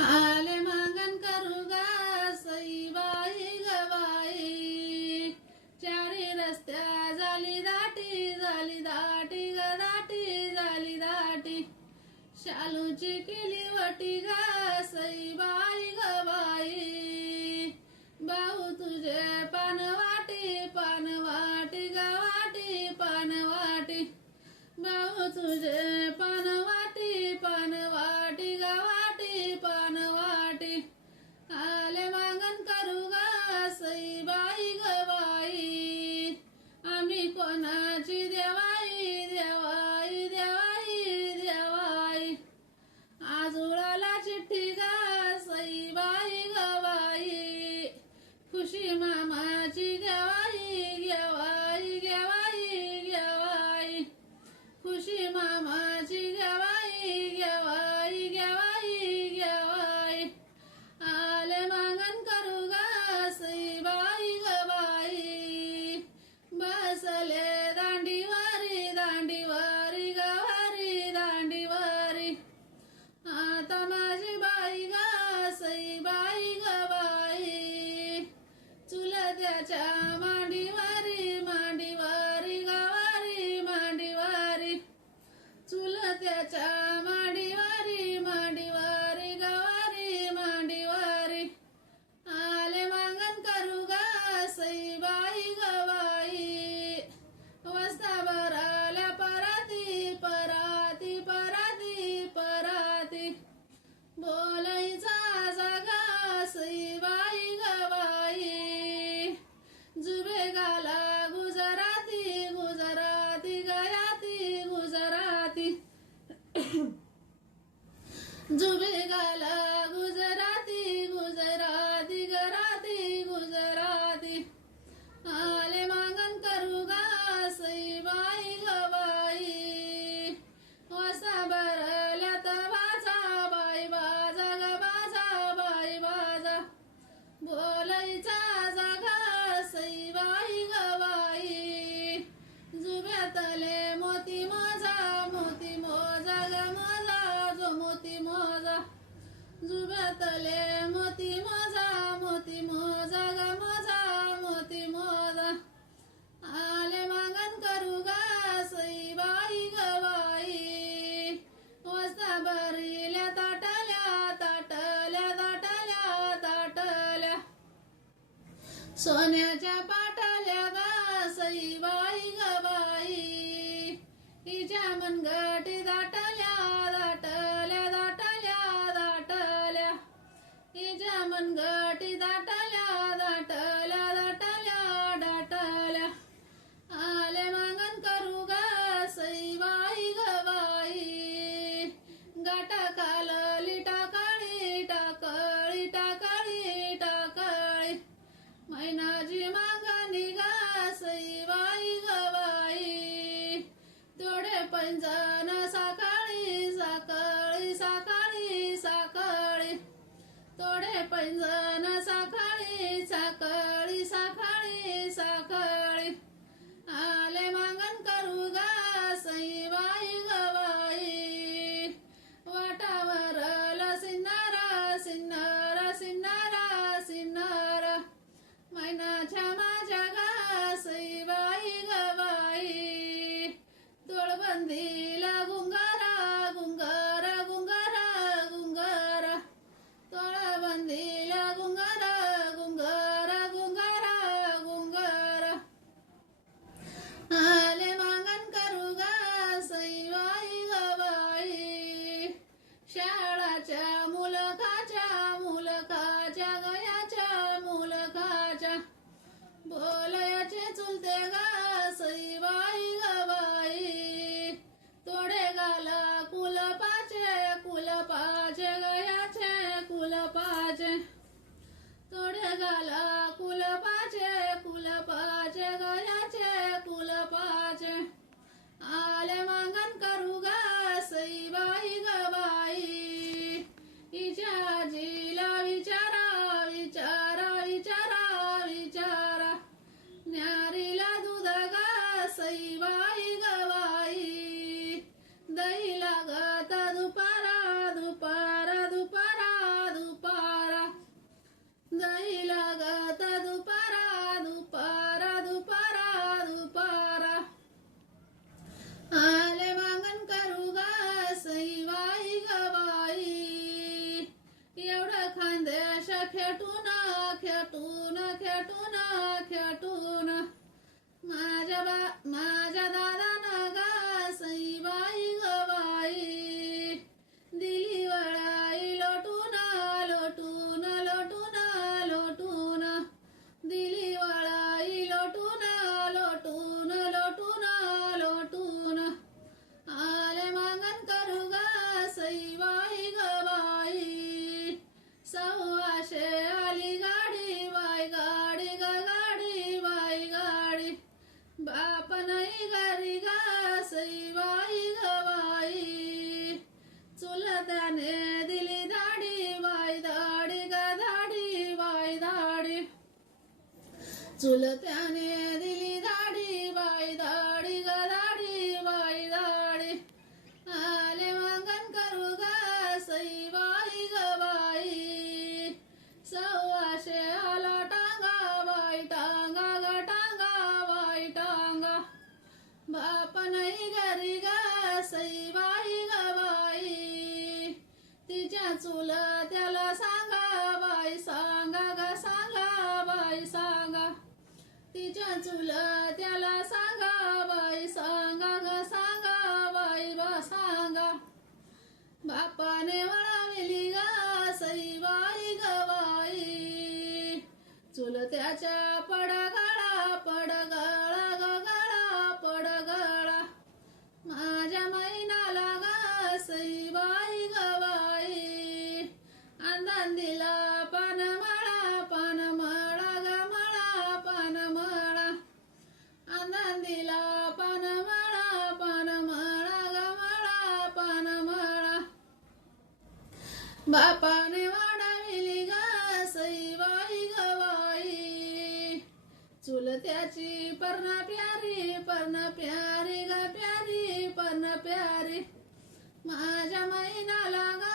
आले मागन करू सई बाई गवाई चारी रस्त्या झाली दाटी झाली दाटी ग दाटी झाली दाटी. शालूची केली वटी गा জমে গেলা மன்காட்டு जण साकाळी साकाळी साकाळी साकाळी. तोडे पैंजण చులత అనేది तिच्या चुला त्याला सांगा बाई सांगा ग सांगा बाई बा सांगा. बापाने वळाविली ग सई बाई ग बाई. चुलत्याच्या बापाने वाढविली गाई वाई गवाई चुलत्याची पर्ण प्यारी पर्ण प्यारी ग प्यारी पर्ण प्यारी. माझ्या मैनाला लागा